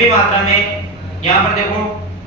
भी मात्रा में यहाँ पर देखो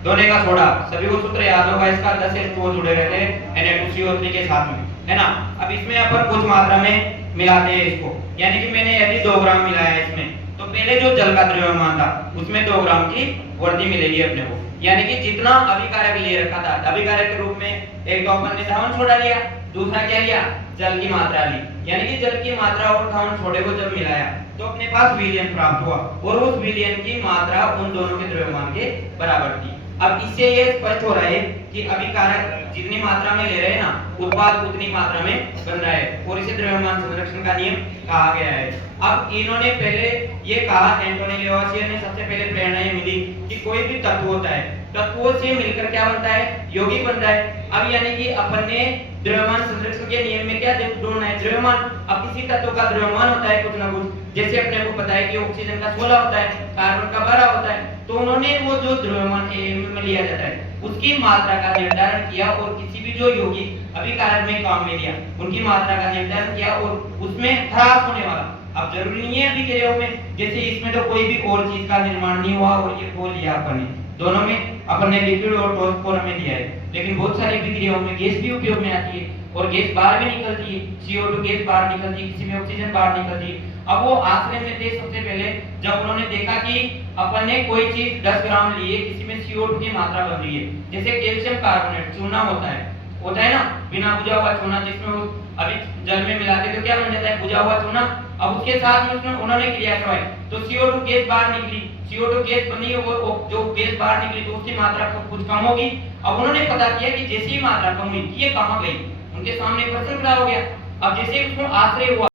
दोने का सोडा, सभी को सूत्र याद होगा इसका, 10H2O जुड़े रहते हैं Na2CO3 के साथ में, है ना। अब इसमें अपन कुछ मात्रा में मिलाते हैं इसको, यानी कि मैंने यदि 2 ग्राम मिलाया इसमें, तो पहले जो जल का द्रव्यमान था उसमें 2 ग्राम की वर्दी मिलेगी अपने को, यानी कि जितना अभिकारक ले रखा था, अभिकारक के रूप में एक तो अपन ने धावन सोडा लिया, दूसरा क्या लिया, जल की मात्रा ली, यानी कि जल की मात्रा और धावन सोडे को जब मिलाया तो अपने पास विलयन प्राप्त हुआ, और उस विलयन की मात्रा उन दोनों के द्रव्यमान के बराबर थी। अब इससे ये स्पष्ट हो रहा है कि अभिकारक जितनी मात्रा में ले रहे हैं ना, उत्पाद उतनी मात्रा में बन रहा है, और इसे द्रव्यमान संरक्षण का नियम कहा गया है। अब इन्होंने पहले ये कहा, एंटोनी लेवासियर ने सबसे पहले प्रेरणा ये मिली कि कोई भी तत्व होता है, तत्वों से मिलकर क्या बनता है, यौगिक बनता है। अब यानी कि अपन ने द्रव्यमान संरक्षण के नियम में क्या ढूंढना है, द्रव्यमान। अब किसी तत्व का द्रव्यमान होता है कुछ ना कुछ, जैसे अपने को पता है कि ऑक्सीजन का 16 होता है, कार्बन का 12 होता है, तो उन्होंने वो जो द्रव्यमान में लिया जाता है उसकी मात्रा का निर्धारण किया, और किसी भी जो यौगिक अभिकारक में काम में लिया उनकी मात्रा का निर्धारण किया, और उसमें ह्रास होने वाला, अब जरूरी नहीं है अभिक्रियाओं में, जैसे इसमें तो कोई भी और चीज का निर्माण नहीं हुआ और ये खोल लिया अपन ने, दोनों में अपन ने लिक्विड और ठोस फॉर्म में दिया है, लेकिन बहुत सारी अभिक्रियाओं में गैस भी उपयोग में आती है, और गैस बाहर भी निकलती है, CO2 गैस बाहर निकलती है, किसी में ऑक्सीजन बाहर निकलती है। अब वो आश्रय में थे सबसे पहले, जब उन्होंने देखा कि अपन ने कोई चीज 10 ग्राम ली है, किसी में CO2 की मात्रा बढ़ रही है, जैसे कैल्शियम कार्बोनेट चूना होता है ना, बिना बुझा हुआ चूना, जिसमें वो अभी जल में मिला के तो क्या बन जाता है, बुझा हुआ चूना। अब उसके साथ में उसमें उन्होंने क्रिया करवाई तो CO2 गैस बाहर निकली, CO2 गैस बनी, और जो गैस बाहर निकली तो उसकी मात्रा कुछ कम होगी। अब उन्होंने पता किया कि जैसे ही मात्रा कम हुई, ये कहां गई, उनके सामने प्रश्न खड़ा हो गया। अब जैसे उसको आश्रय हुआ